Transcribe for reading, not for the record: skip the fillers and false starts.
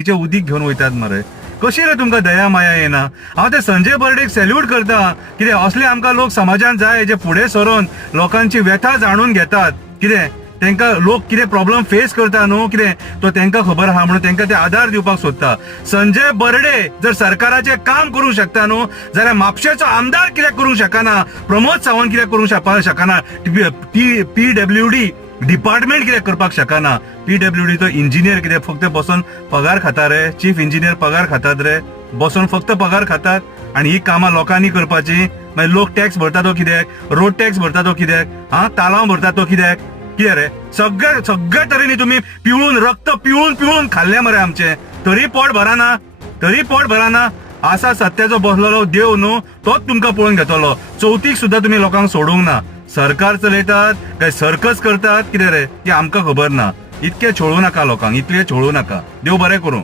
तिचे उदीक घेऊन वयतात मरे. कशी रे तुमकां दया माया येना. हांव ते संजय बर्डेक सॅल्यूट करता. कितें असले आमकां लोक समाजान जाय जे फुडें सरून लोकांची व्यथा जाणून घेतात. कितें तांकां लोक कितें प्रॉब्लेम फेस करता न्हू कितें तो तांकां खबर आहा म्हणून तांकां ते आदार दिवपाक सोदता. संजय बर्डे जर सरकाराचें काम करूंक शकता न्हू जाल्यार म्हापशेचो आमदार कित्याक करूंक शकना, प्रमोद सावंत कित्याक करूंक शकना, PWD डिपार्टमेंट कित्याक करपाक शकना. PWD तो इंजिनियर कितें फक्त बसून पगार खाता रे. चीफ इंजिनियर पगार खातात रे, बसून फक्त पगार खातात. आणि ही कामां लोकांनी करपाची. मागीर लोक टॅक्स भरता तो कित्याक, रोड टॅक्स भरता तो कित्याक, तालांव भरता तो कित्याक, कितें रे. सगळ्या तरेनी तुम्ही रक्त पिळून खाल्ले मरे आमचे, तरी पोट भराना. आसा सत्याचो बसलेलो देव न्हू तोच तुमकां पळोवन घेतलो. चवथीक सुद्दां तुम्ही लोकांक सोडूंक ना. सरकार चलयतात काय सर्कस करतात कितें रे की आमकां खबर ना. इतके छोळू नाका लोकांक, इतले छोळू नाका. देव बरें करूं.